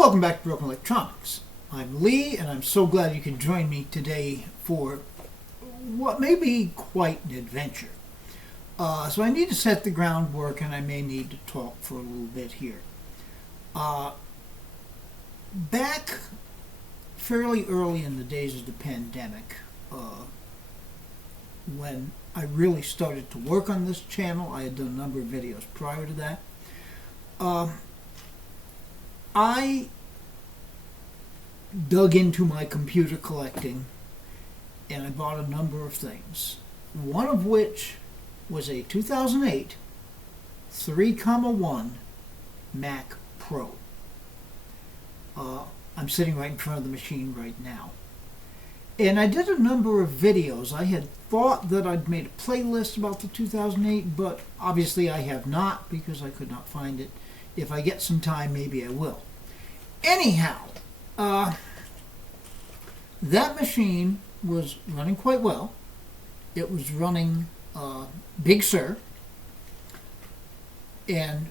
Welcome back to Broken Electronics. I'm Lee, and I'm so glad you can join me today for what may be quite an adventure. So I need to set the groundwork, and I may need to talk for a little bit here. Back fairly early in the days of the pandemic, when I really started to work on this channel, I had done a number of videos prior to that. I dug into my computer collecting and I bought a number of things. One of which was a 2008 3,1 Mac Pro. I'm sitting right in front of the machine right now. And I did a number of videos. I had thought that I'd made a playlist about the 2008, but obviously I have not because I could not find it. If I get some time, maybe I will. Anyhow, that machine was running quite well. It was running Big Sur, and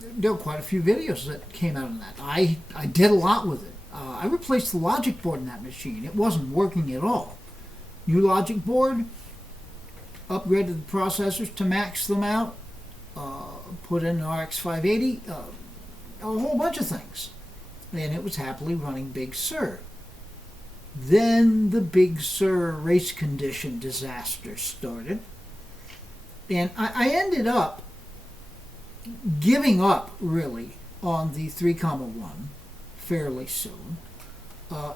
there were quite a few videos that came out of that. I did a lot with it. I replaced the logic board in that machine. It wasn't working at all. New logic board, upgraded the processors to max them out, put in an RX 580, a whole bunch of things. And it was happily running Big Sur. Then the Big Sur race condition disaster started. And I ended up giving up, really, on the 3,1 fairly soon,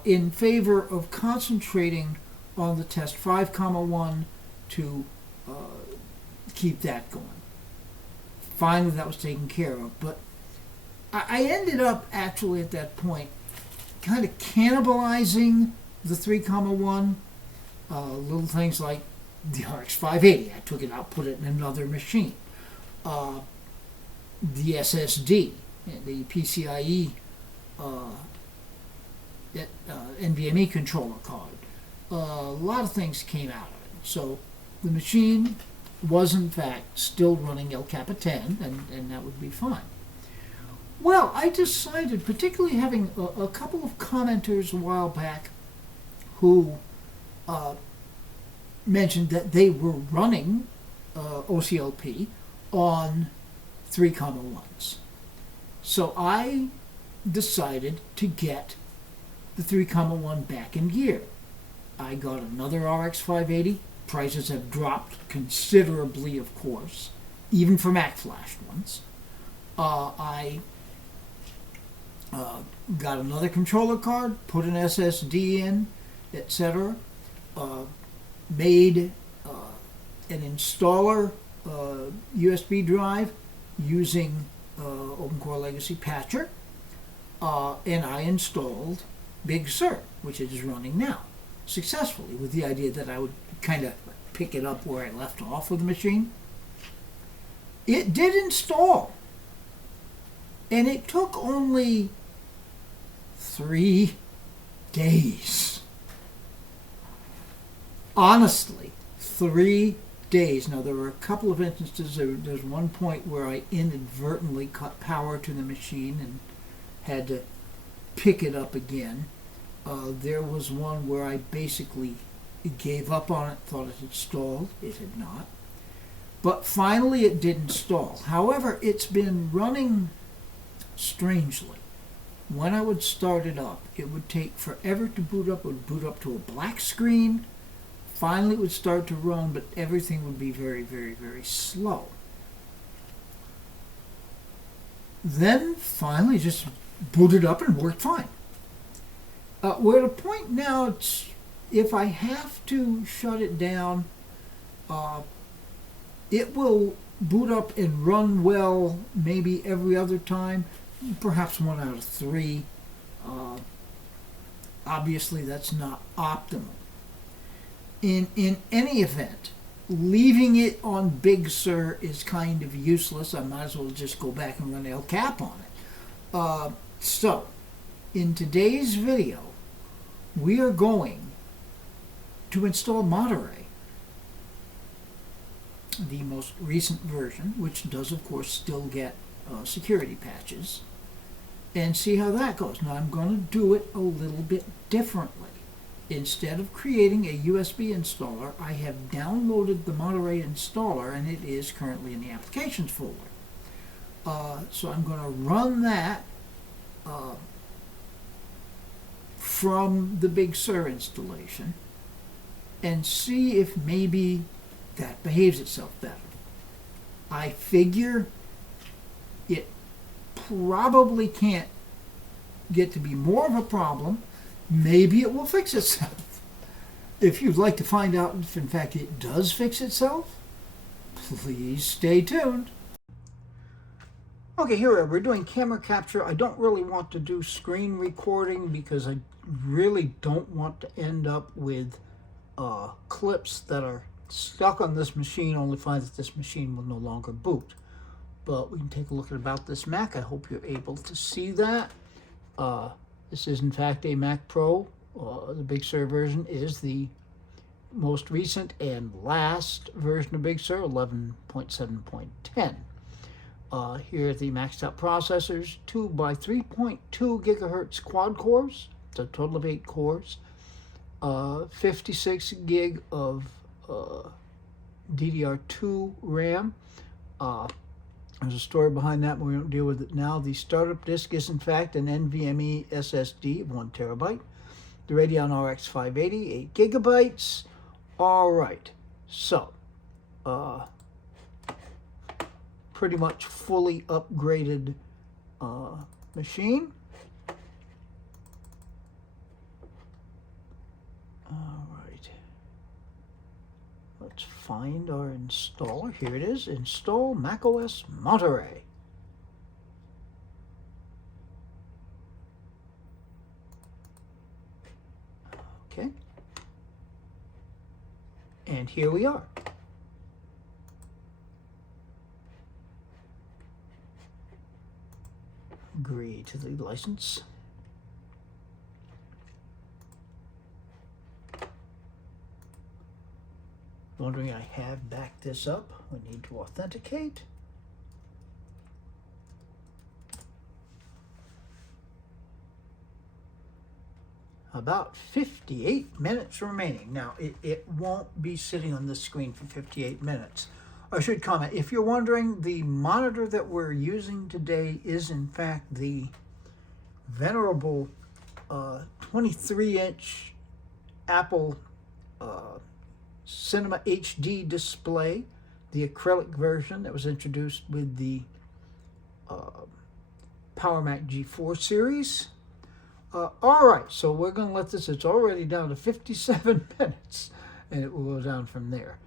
in favor of concentrating on the test 5,1 to keep that going. Finally, that was taken care of. But I ended up actually at that point kind of cannibalizing the 3,1. Little things like the RX 580. I took it out, put it in another machine. The SSD, the PCIe NVMe controller card. A lot of things came out of it. So the machine was in fact still running El Kappa 10, and that would be fine. Well, I decided, particularly having a couple of commenters a while back who mentioned that they were running OCLP on 3,1s. So I decided to get the 3,1 back in gear. I got another RX 580. Prices have dropped considerably, of course, even for Mac flashed ones. I got another controller card, put an SSD in, etc. Made an installer USB drive using OpenCore Legacy Patcher, and I installed Big Sur, which it is running now, successfully, with the idea that I would kind of pick it up where I left off with the machine. It did install, and it took only 3 days. Honestly, 3 days. Now, there were a couple of instances. There's one point where I inadvertently cut power to the machine and had to pick it up again. There was one where I basically gave up on it, thought it had stalled. It had not. But finally it did install. However, it's been running strangely. When I would start it up, it would take forever to boot up. It would boot up to a black screen. Finally it would start to run, but everything would be very, very, very slow. Then finally just booted up and worked fine. We're at a point now, if I have to shut it down, it will boot up and run well maybe every other time, perhaps 1 out of 3. Obviously that's not optimal. In any event, leaving it on Big Sur is kind of useless. I might as well just go back and run El Cap on it. So, in today's video, we are going to install Monterey, the most recent version, which does, of course, still get security patches. and see how that goes. Now I'm going to do it a little bit differently. Instead of creating a USB installer, I have downloaded the Monterey installer, and it is currently in the applications folder. So I'm going to run that from the Big Sur installation and see if maybe that behaves itself better. I figure it probably can't get to be more of a problem. Maybe it will fix itself. If you'd like to find out if in fact it does fix itself, please stay tuned. Okay, here we're doing camera capture. I don't really want to do screen recording because I really don't want to end up with clips that are stuck on this machine, only find that this machine will no longer boot. But we can take a look at About This Mac. I hope you're able to see that. This is in fact a Mac Pro. The Big Sur version is the most recent and last version of Big Sur, 11.7.10. Here are the maxed out processors, 2 by 3.2 gigahertz quad cores. It's a total of 8 cores. 56 gig of DDR2 RAM. There's a story behind that, but we don't deal with it now. The startup disk is in fact an NVMe SSD of 1 terabyte. The Radeon RX 580, 8 gigabytes. All right, so pretty much fully upgraded machine. All right, let's find our installer. Here it is. Install macOS Monterey. Okay, and here we are. Agree to the license. Wondering I have backed this up. We need to authenticate. About 58 minutes remaining. Now, it won't be sitting on this screen for 58 minutes. I should comment, if you're wondering, the monitor that we're using today is in fact the venerable 23-inch Apple Cinema HD display, the acrylic version that was introduced with the Power Mac G4 series. All right, so we're going to let this, it's already down to 57 minutes, and it will go down from there.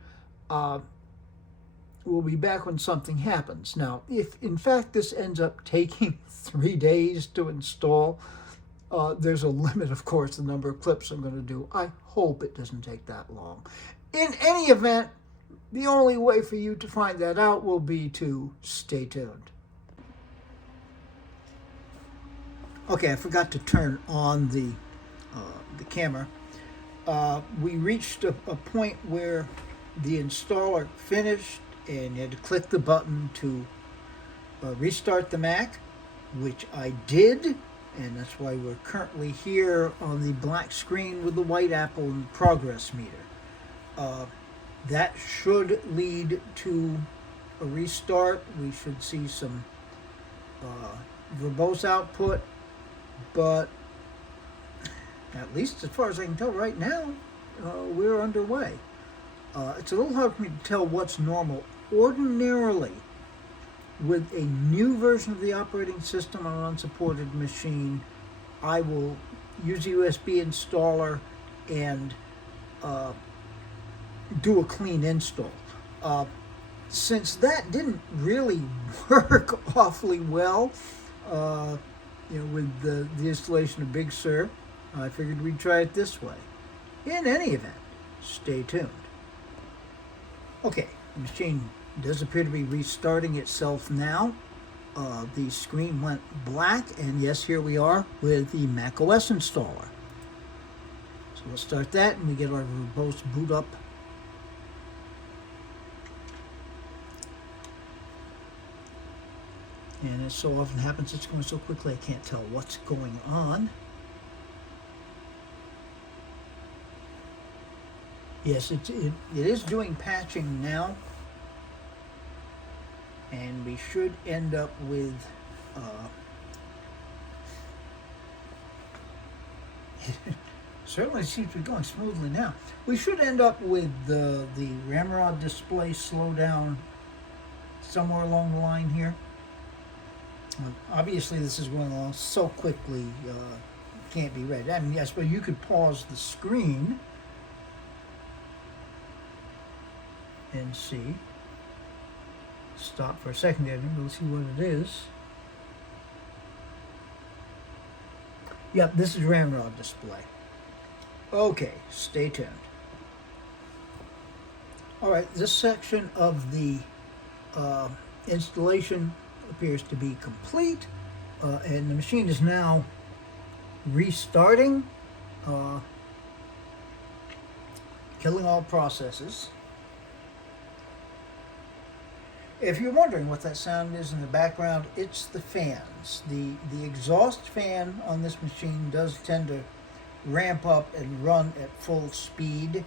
We'll be back when something happens. Now, if in fact this ends up taking 3 days to install, there's a limit, of course, the number of clips I'm going to do. I hope it doesn't take that long. In any event, the only way for you to find that out will be to stay tuned. Okay, I forgot to turn on the camera. We reached a point where the installer finished, and you had to click the button to restart the Mac, which I did, and that's why we're currently here on the black screen with the white apple and progress meter. That should lead to a restart. We should see some verbose output, but at least as far as I can tell right now, we're underway. It's a little hard for me to tell what's normal. Ordinarily, with a new version of the operating system on an unsupported machine, I will use a USB installer and do a clean install. Since that didn't really work awfully well, with the installation of Big Sur, I figured we'd try it this way. In any event, stay tuned. Okay, the machine does appear to be restarting itself now. The screen went black, and yes, here we are with the macOS installer. So we'll start that, and we get our verbose boot up. And as so often happens, it's going so quickly I can't tell what's going on. Yes, it is doing patching now. And we should end up with certainly seems to be going smoothly now. We should end up with the ramrod display slowdown somewhere along the line here. Obviously, this is going along so quickly, can't be read. I mean, yes, but you could pause the screen and see. Stop for a second there, we'll see what it is. Yep, this is ramrod display. Okay, stay tuned. All right, this section of the installation appears to be complete, and the machine is now restarting, killing all processes. If you're wondering what that sound is in the background, it's the fans. The exhaust fan on this machine does tend to ramp up and run at full speed.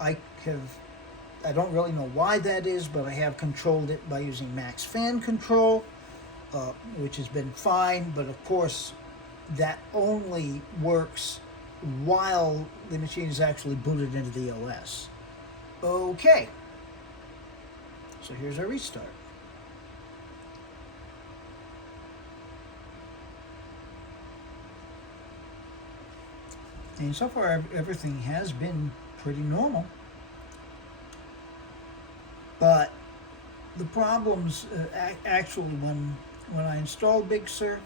I don't really know why that is, but I have controlled it by using max fan control, which has been fine, but of course that only works while the machine is actually booted into the OS. Okay, so here's our restart. And so far everything has been pretty normal. But the problems actually when I installed Big Sur,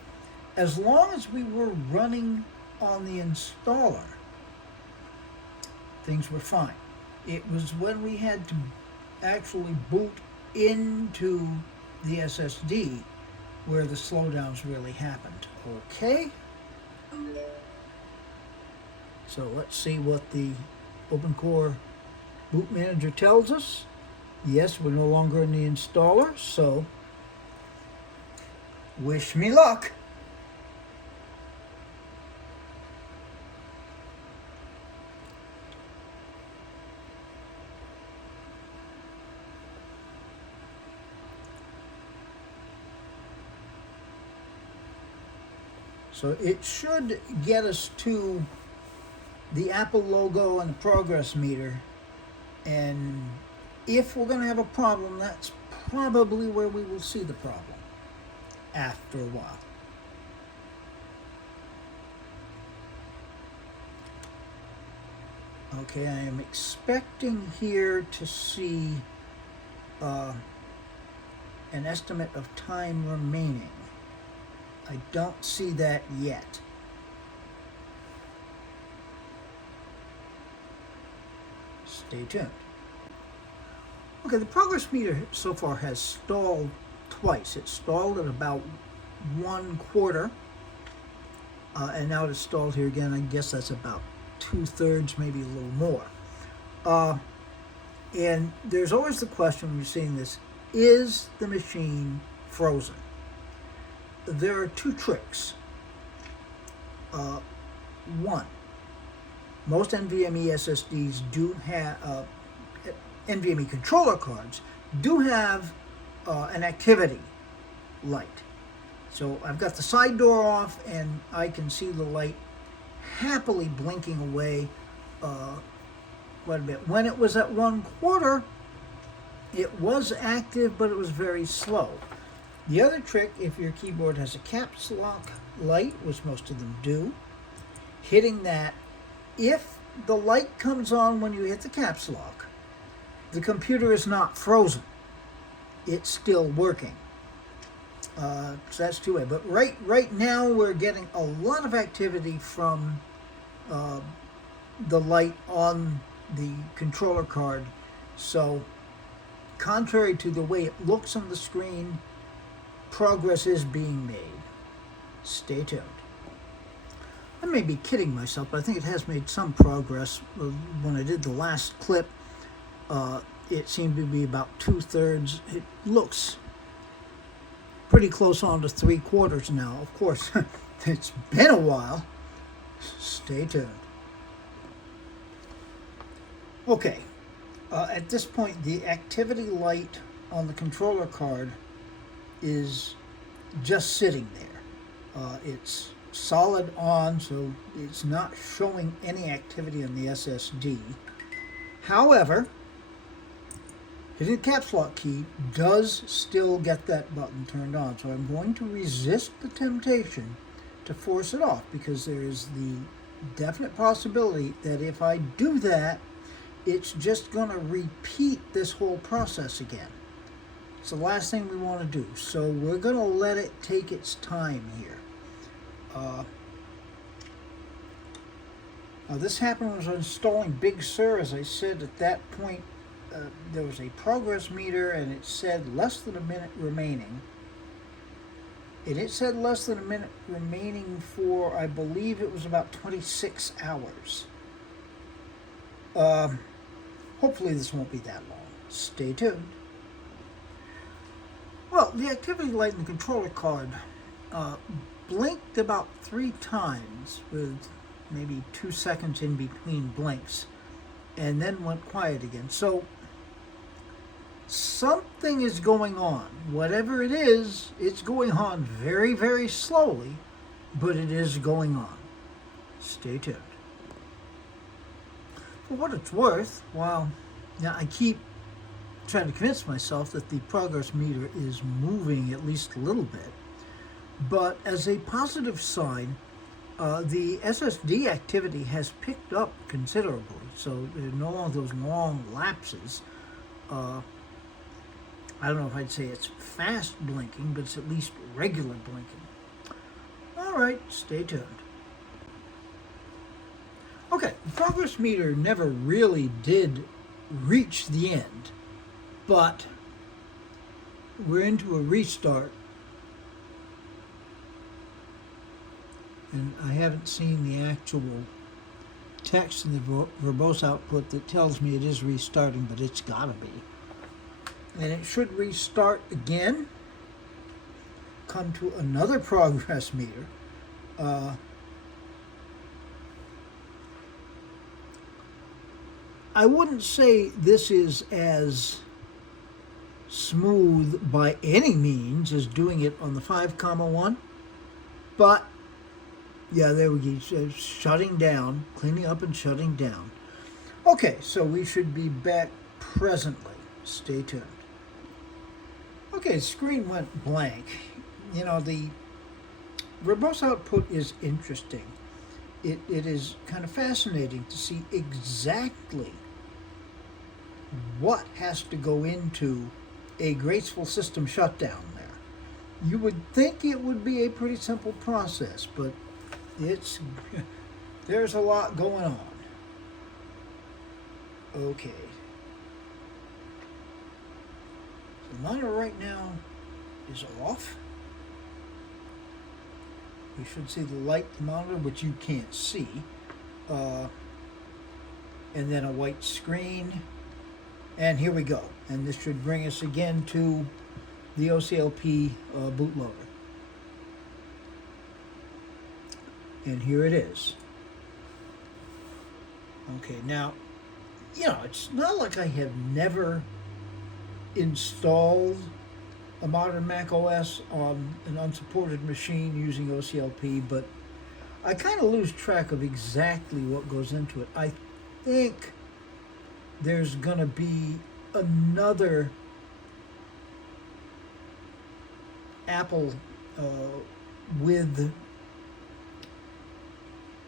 as long as we were running on the installer, things were fine. It was when we had to actually boot into the SSD where the slowdowns really happened. Okay. So let's see what the OpenCore boot manager tells us. Yes, we're no longer in the installer, so wish me luck. So it should get us to the Apple logo and the progress meter, and if we're going to have a problem, that's probably where we will see the problem after a while. Okay, I am expecting here to see an estimate of time remaining. I don't see that yet. Stay tuned. Okay, the progress meter so far has stalled twice. It stalled at about 1/4, and now it's stalled here again. I guess that's about 2/3, maybe a little more. And there's always the question when you're seeing this, is the machine frozen? There are two tricks. One, most NVMe SSDs do have, NVMe controller cards do have an activity light. So I've got the side door off and I can see the light happily blinking away quite a bit. When it was at 1/4, it was active, but it was very slow. The other trick, if your keyboard has a caps lock light, which most of them do, hitting that, if the light comes on when you hit the caps lock, the computer is not frozen. It's still working. So that's two-way. But right now we're getting a lot of activity from the light on the controller card. So contrary to the way it looks on the screen, progress is being made. Stay tuned. I may be kidding myself, but I think it has made some progress. When I did the last clip, it seemed to be about 2/3. It looks pretty close on to 3/4 now. Of course, it's been a while. Stay tuned. Okay, at this point, the activity light on the controller card is just sitting there. It's solid on, so it's not showing any activity on the SSD. However, hitting the caps lock key does still get that button turned on, so I'm going to resist the temptation to force it off, because there is the definite possibility that if I do that, it's just going to repeat this whole process again. It's the last thing we want to do, so we're going to let it take its time here. Now this happened when I was installing Big Sur. As I said, at that point there was a progress meter and it said less than a minute remaining. And it said less than a minute remaining for, I believe it was about 26 hours. Hopefully this won't be that long. Stay tuned. Well, the activity light in the controller card blinked about 3 times with maybe 2 seconds in between blinks, and then went quiet again. So something is going on. Whatever it is, it's going on very, very slowly, but it is going on. Stay tuned. For what it's worth, while now I keep trying to convince myself that the progress meter is moving at least a little bit, but as a positive sign, the SSD activity has picked up considerably, so there are no longer those long lapses. I don't know if I'd say it's fast blinking, but it's at least regular blinking. All right, stay tuned. Okay, the progress meter never really did reach the end, but we're into a restart. And I haven't seen the actual text in the verbose output that tells me it is restarting, but it's got to be. And it should restart again, come to another progress meter. I wouldn't say this is as smooth by any means as doing it on the 5,1, but yeah, there we go. Shutting down, cleaning up and shutting down. Okay, so we should be back presently. Stay tuned. Okay, the screen went blank. You know, the verbose output is interesting. It is kind of fascinating to see exactly what has to go into a graceful system shutdown there. You would think it would be a pretty simple process, but there's a lot going on. Okay. The monitor right now is off. We should see the light monitor, which you can't see. And then a white screen. And here we go. And this should bring us again to the OCLP bootloader. And here it is. Okay, now, you know, it's not like I have never installed a modern Mac OS on an unsupported machine using OCLP, but I kind of lose track of exactly what goes into it. I think there's going to be another Apple with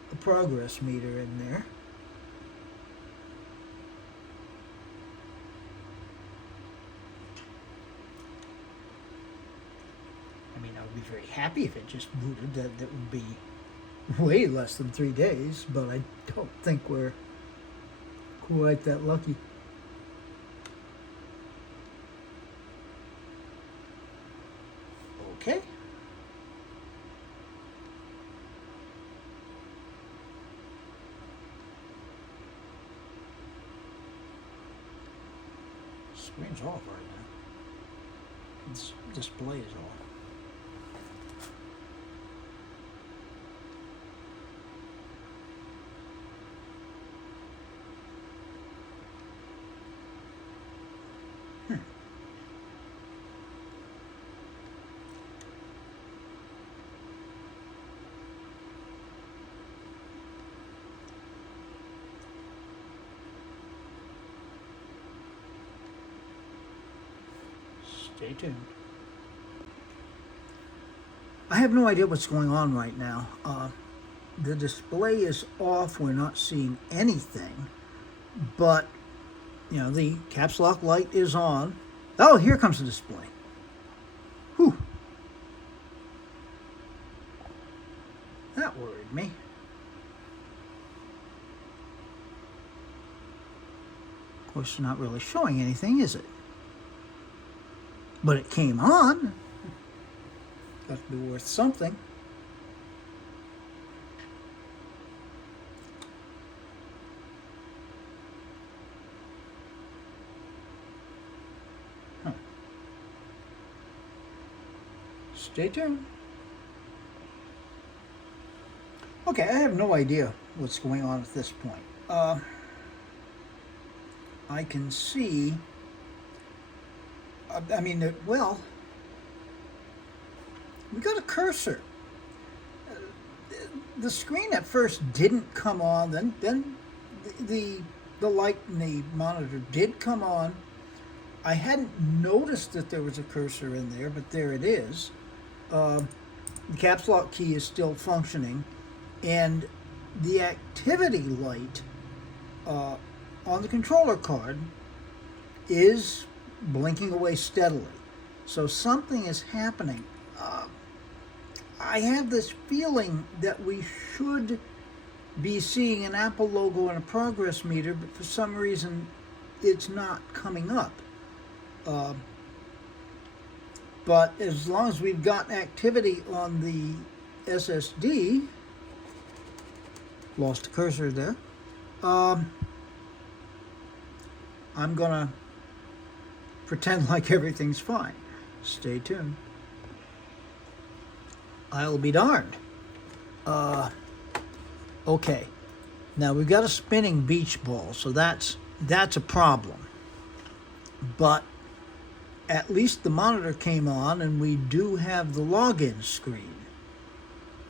a progress meter in there. I mean, I would be very happy if it just booted. That would be way less than 3 days, but I don't think we're quite that lucky. Okay. Screen's off right now. This display is off. Stay tuned. I have no idea what's going on right now. The display is off. We're not seeing anything. But, you know, the caps lock light is on. Oh, here comes the display. Whew. That worried me. Of course, it's not really showing anything, is it? But it came on. Got to be worth something. Huh. Stay tuned. Okay, I have no idea what's going on at this point. I can see, well, we got a cursor. The screen at first didn't come on, then the light in the monitor did come on. I hadn't noticed that there was a cursor in there, but there it is. The caps lock key is still functioning, and the activity light on the controller card is blinking away steadily. So something is happening. I have this feeling that we should be seeing an Apple logo and a progress meter, but for some reason it's not coming up. But as long as we've got activity on the SSD, lost the cursor there, I'm gonna pretend like everything's fine. Stay tuned. I'll be darned. Okay. Now we've got a spinning beach ball, so that's a problem. But at least the monitor came on and we do have the login screen.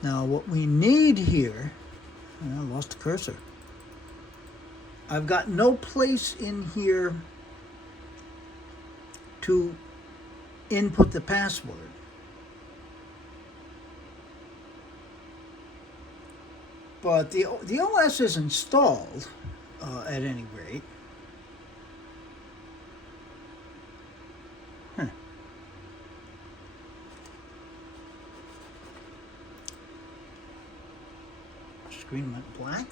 Now what we need here, I lost the cursor. I've got no place in here to input the password. But the OS is installed at any rate. Screen went black.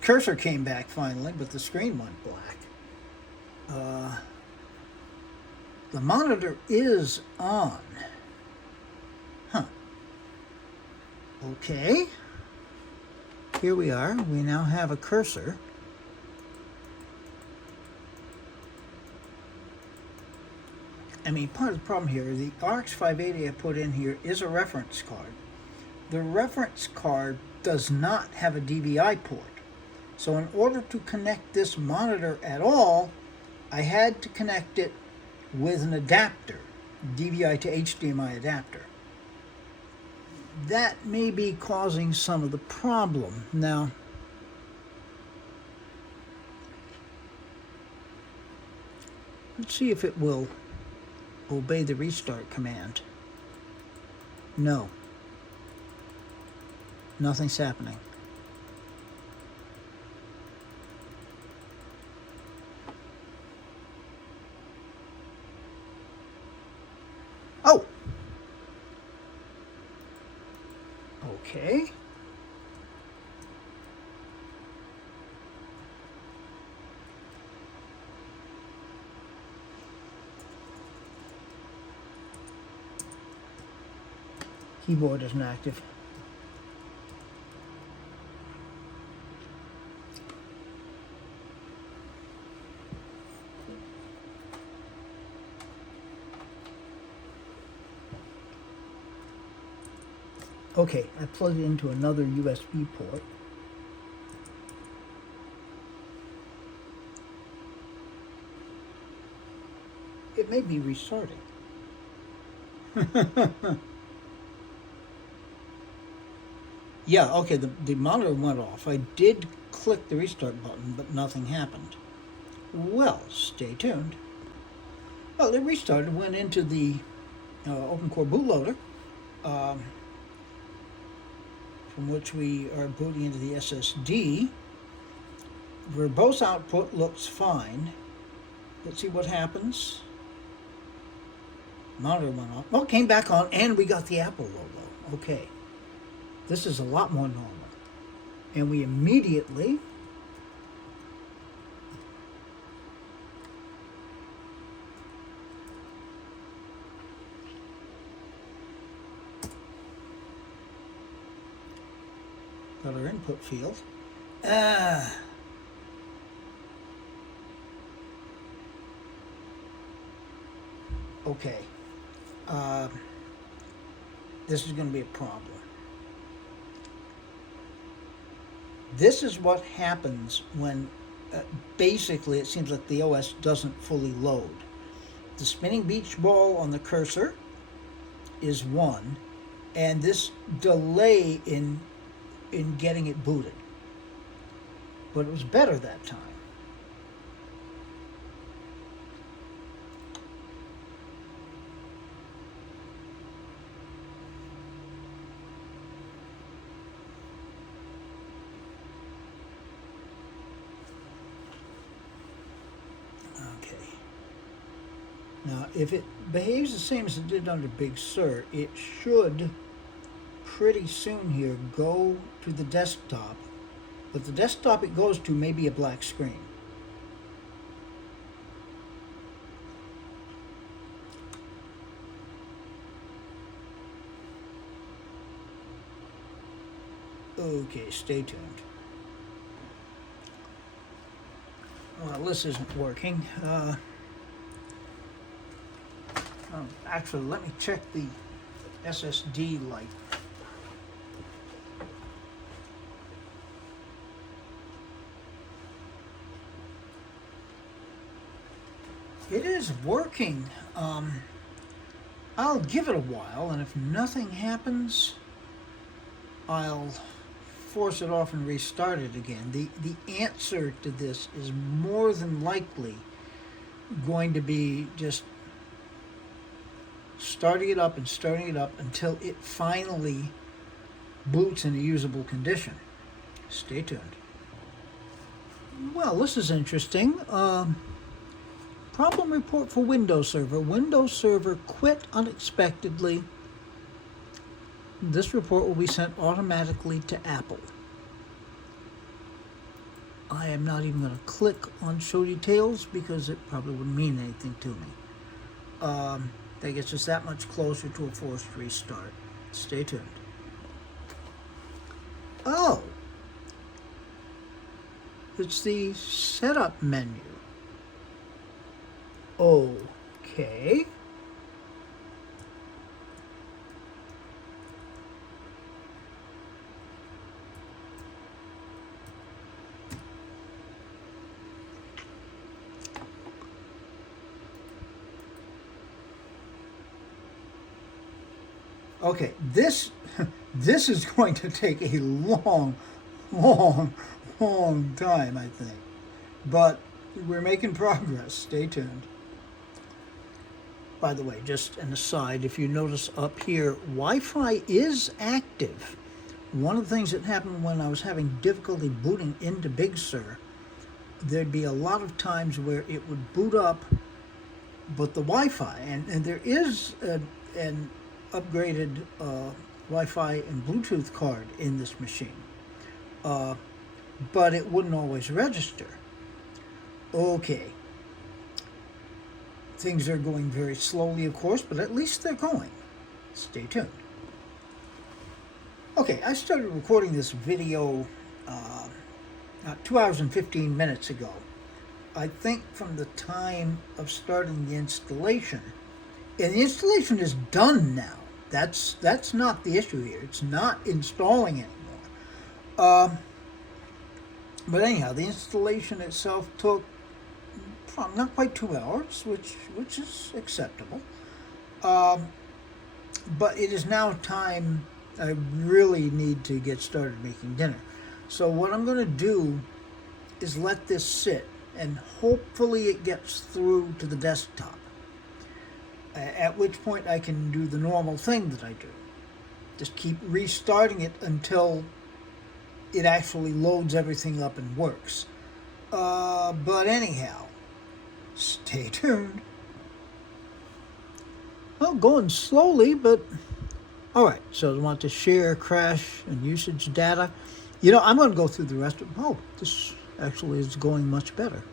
Cursor came back finally, but the screen went black. The monitor is on. Huh. Okay. Here we are. We now have a cursor. I mean, part of the problem here, the RX 580 I put in here is a reference card. The reference card does not have a DVI port. So in order to connect this monitor at all, I had to connect it with an adapter, DVI to HDMI adapter. That may be causing some of the problem. Now, let's see if it will obey the restart command. No. Nothing's happening. Oh! Okay. Keyboard isn't active. Okay, I plugged it into another USB port. It may be restarting. Yeah, okay, the monitor went off. I did click the restart button, but nothing happened. Well, stay tuned. Well, it restarted, went into the OpenCore bootloader, from which we are booting into the SSD. Verbose output looks fine. Let's see what happens. Monitor went off. Well, came back on, and we got the Apple logo. Okay. This is a lot more normal. And we immediately got our input field. Okay. This is going to be a problem. This is what happens when basically it seems like the OS doesn't fully load. The spinning beach ball on the cursor is one, and this delay in getting it booted. But it was better that time. Now, if it behaves the same as it did under Big Sur, it should pretty soon here go to the desktop. But the desktop it goes to may be a black screen. Okay, stay tuned. Well, this isn't working. Actually, let me check the SSD light. It is working. I'll give it a while, and if nothing happens, I'll force it off and restart it again. The answer to this is more than likely going to be just starting it up until it finally boots in a usable condition. Stay tuned. Well, this is interesting. Problem report for Windows Server. Windows Server quit unexpectedly. This report will be sent automatically to Apple. I am not even going to click on Show Details because it probably wouldn't mean anything to me. That gets us that much closer to a forced restart. Stay tuned. Oh! It's the setup menu. Okay. Okay, this is going to take a long time, I think. But we're making progress. Stay tuned. By the way, just an aside, if you notice up here, Wi-Fi is active. One of the things that happened when I was having difficulty booting into Big Sur, there'd be a lot of times where it would boot up, but the Wi-Fi, and there is an upgraded Wi-Fi and Bluetooth card in this machine, but it wouldn't always register. Okay. Things are going very slowly, of course, but at least they're going. Stay tuned. Okay, I started recording this video 2 hours and 15 minutes ago. I think from the time of starting the installation, and the installation is done now. That's not the issue here. It's not installing anymore. But anyhow, the installation itself took not quite 2 hours, which is acceptable. But it is now time. I really need to get started making dinner. So what I'm going to do is let this sit, and hopefully it gets through to the desktop. At which point I can do the normal thing that I do. Just keep restarting it until it actually loads everything up and works. But anyhow, stay tuned. Well, going slowly, but all right. So I want to share crash and usage data. You know, I'm going to go through the rest of it. Oh, this actually is going much better.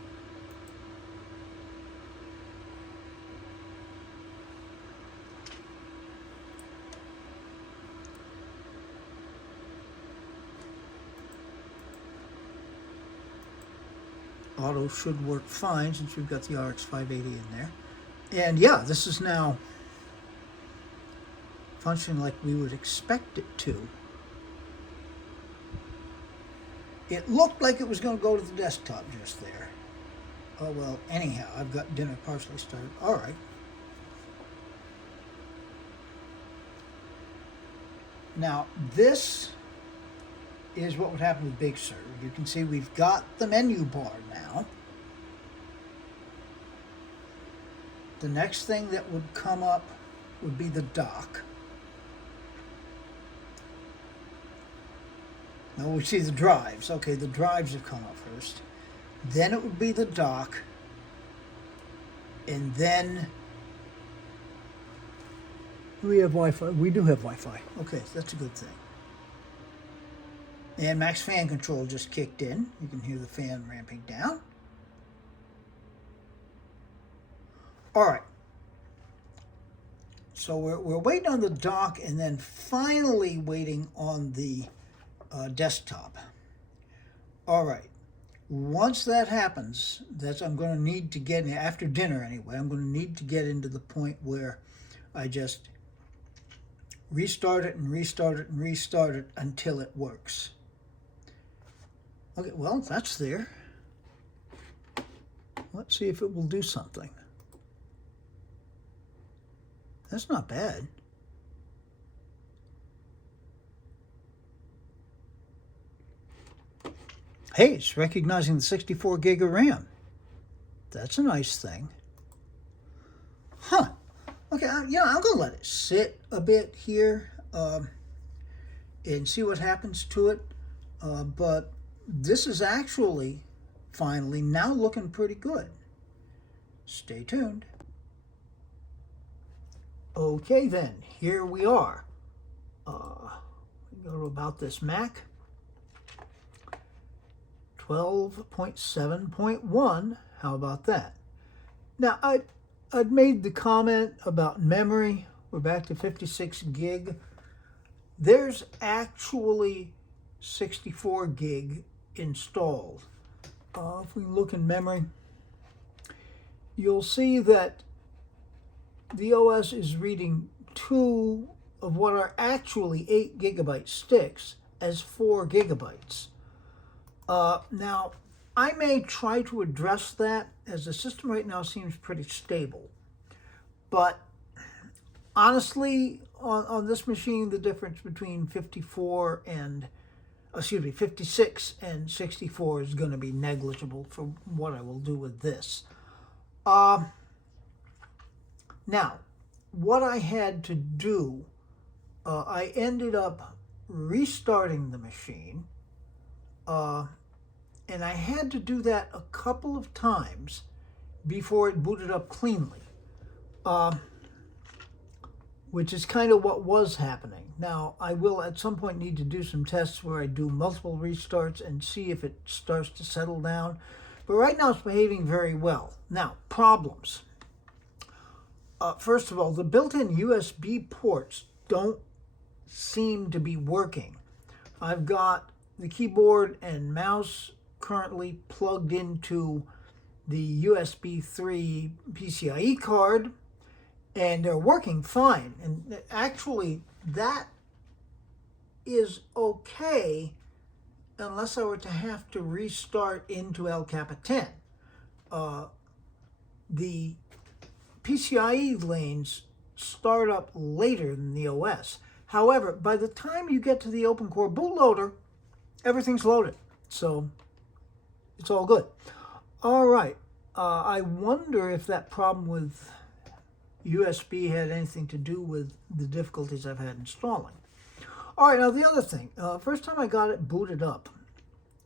Auto should work fine since we've got the RX 580 in there. And yeah, this is now functioning like we would expect it to. It looked like it was going to go to the desktop just there. Oh well, anyhow, I've got dinner partially started. All right. Now, this is what would happen with Big Sur. You can see we've got the menu bar now. The next thing that would come up would be the dock. Now we see the drives. Okay, the drives have come up first. Then it would be the dock. And then we have Wi-Fi. We do have Wi-Fi. Okay, that's a good thing. And max fan control just kicked in. You can hear the fan ramping down. All right. So we're waiting on the dock and then finally waiting on the desktop. All right. Once that happens, I'm going to need to get, after dinner anyway, I'm going to need to get into the point where I just restart it and restart it and restart it until it works. Okay, well, that's there. Let's see if it will do something. That's not bad. Hey, it's recognizing the 64 gig of RAM. That's a nice thing. Huh. Okay, I'm going to let it sit a bit here and see what happens to it. But this is actually finally now looking pretty good. Stay tuned. Okay then, here we are. We go to about this Mac. 12.7.1. How about that? Now, I'd made the comment about memory. We're back to 56 gig. There's actually 64 gig installed. If we look in memory, you'll see that the OS is reading 2 of what are actually 8 gigabyte sticks as 4 gigabytes. Now, I may try to address that as the system right now seems pretty stable. But honestly, on this machine, the difference between 56 and 64 is going to be negligible for what I will do with this. Now, what I had to do, I ended up restarting the machine, and I had to do that a couple of times before it booted up cleanly, which is kind of what was happening. Now, I will at some point need to do some tests where I do multiple restarts and see if it starts to settle down. But right now it's behaving very well. Now, problems. First of all, the built-in USB ports don't seem to be working. I've got the keyboard and mouse currently plugged into the USB 3 PCIe card, and they're working fine. And actually, that is okay unless I were to have to restart into El Capitan. The PCIe lanes start up later than the OS. However, by the time you get to the OpenCore bootloader, everything's loaded. So it's all good. All right. I wonder if that problem with USB had anything to do with the difficulties I've had installing. All right, now the other thing. First time I got it booted up,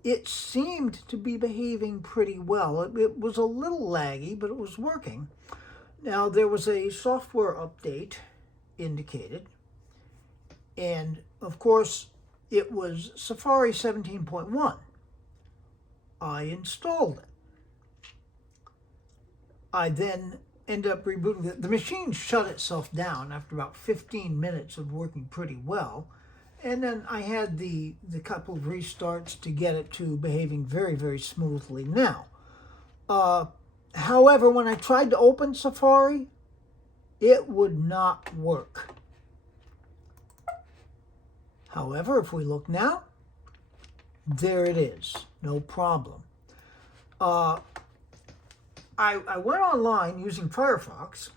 it seemed to be behaving pretty well. It was a little laggy, but it was working. Now, there was a software update indicated, and of course, it was Safari 17.1. I installed it. I then ended up rebooting it. The machine shut itself down after about 15 minutes of working pretty well. And then I had the couple of restarts to get it to behaving very, very smoothly now. However, when I tried to open Safari, it would not work. However, if we look now, there it is. No problem. I went online using Firefox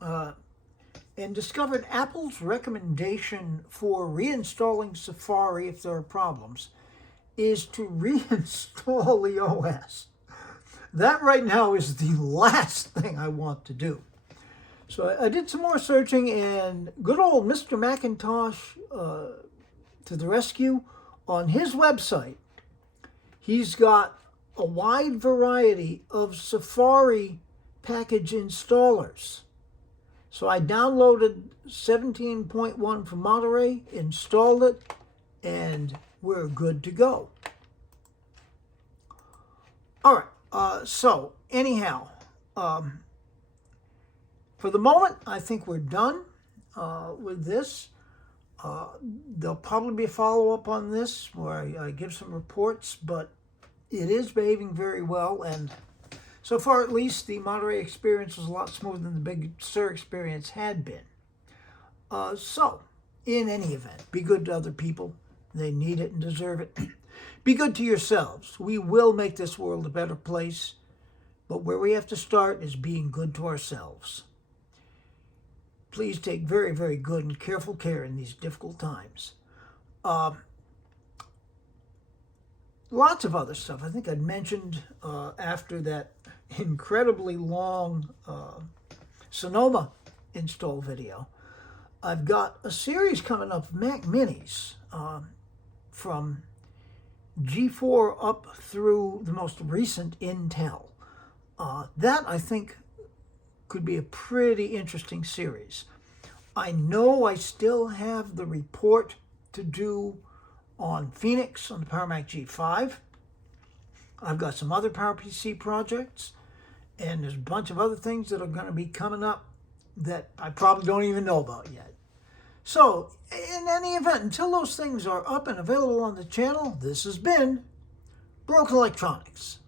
and discovered Apple's recommendation for reinstalling Safari if there are problems is to reinstall the OS. That right now is the last thing I want to do. So I did some more searching, and good old Mr. Macintosh to the rescue. On his website, he's got a wide variety of Safari package installers. So I downloaded 17.1 from Monterey, installed it, and we're good to go. All right, so anyhow, for the moment, I think we're done with this. There'll probably be a follow-up on this where I give some reports, but it is behaving very well, and so far, at least, the Monterey experience was a lot smoother than the Big Sur experience had been. So, in any event, be good to other people. They need it and deserve it. Be good to yourselves. We will make this world a better place, but where we have to start is being good to ourselves. Please take very, very good and careful care in these difficult times. Lots of other stuff. I think I'd mentioned after that incredibly long Sonoma install video. I've got a series coming up of Mac Minis from G4 up through the most recent Intel. That, I think, could be a pretty interesting series. I know I still have the report to do on Phoenix on the Power Mac G5. I've got some other PowerPC projects, and there's a bunch of other things that are going to be coming up that I probably don't even know about yet. So, in any event, until those things are up and available on the channel, this has been Broken Electronics.